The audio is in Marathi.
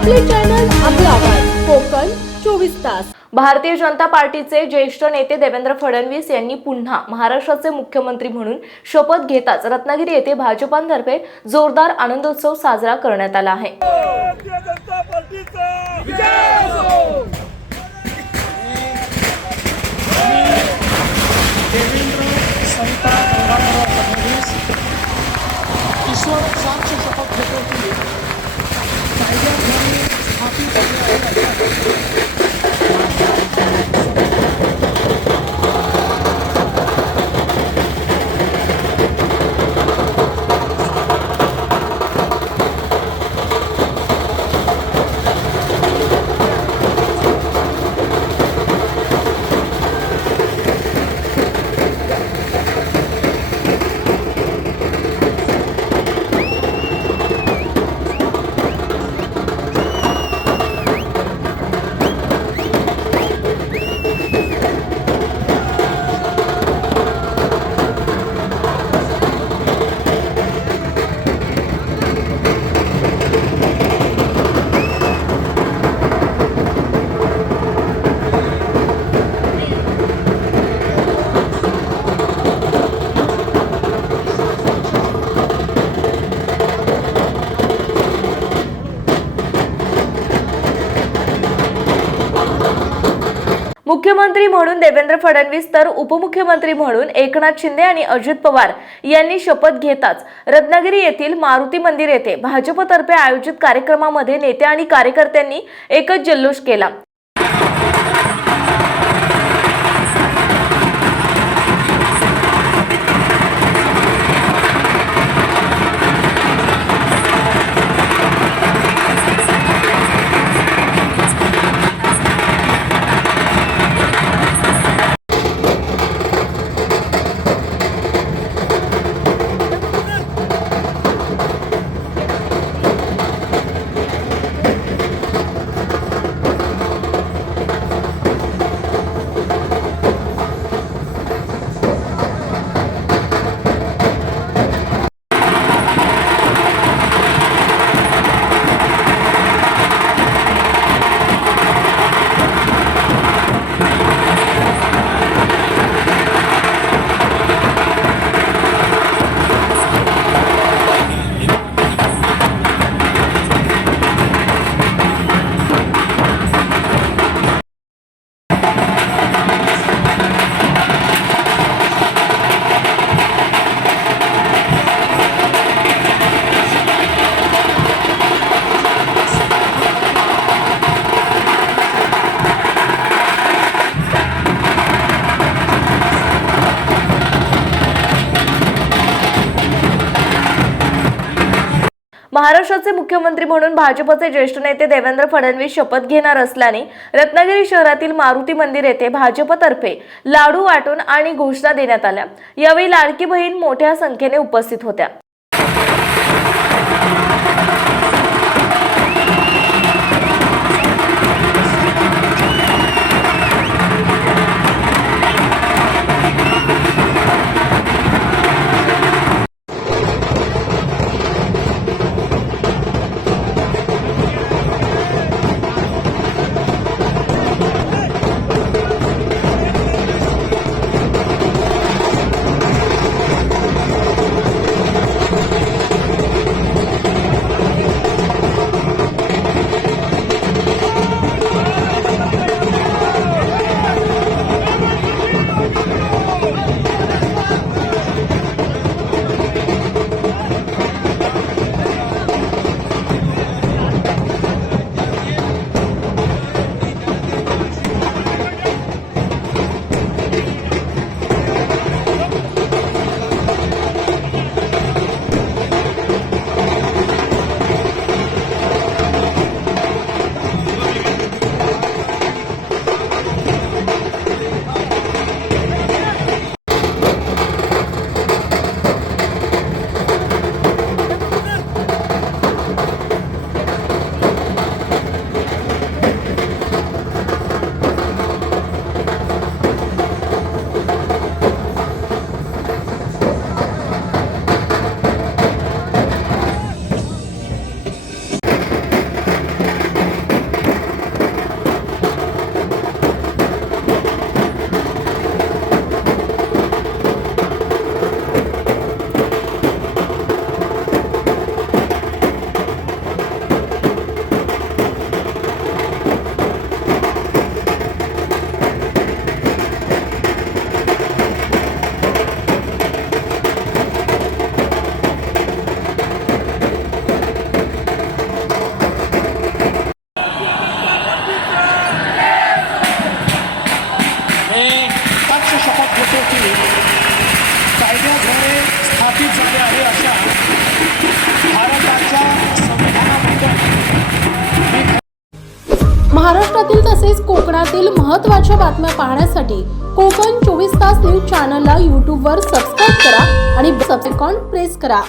आपले चॅनल आपला आवाज. कोकण चोवीस तास. भारतीय जनता पार्टीचे ज्येष्ठ नेते देवेंद्र फडणवीस यांनी पुन्हा महाराष्ट्राचे मुख्यमंत्री म्हणून शपथ घेताच रत्नागिरी येथे भाजपांतर्फे जोरदार आनंदोत्सव साजरा करण्यात आला आहे. कायद्याद्वारे मुख्यमंत्री म्हणून देवेंद्र फडणवीस तर उपमुख्यमंत्री म्हणून एकनाथ शिंदे आणि अजित पवार यांनी शपथ घेताच रत्नागिरी येथील मारुती मंदिर येथे भाजपतर्फे आयोजित कार्यक्रमामध्ये नेते आणि कार्यकर्त्यांनी एकच जल्लोष केला. महाराष्ट्राचे मुख्यमंत्री म्हणून भाजपचे ज्येष्ठ नेते देवेंद्र फडणवीस शपथ घेणार असल्याने रत्नागिरी शहरातील मारुती मंदिर येथे भाजपतर्फे लाडू वाटून आणि घोषणा देण्यात आल्या. यावेळी लाडकी बहीण मोठ्या संख्येने उपस्थित होत्या. कायद्याद्वारे स्थापित झाले आहे अशा भारताच्या महाराष्ट्रातील तसेच कोकणातील महत्त्वाच्या बातम्या पाहण्यासाठी कोकण चोवीस तास न्यूज चॅनलला यूट्यूबवर सबस्क्राईब करा आणि सबसेकॉन प्रेस करा.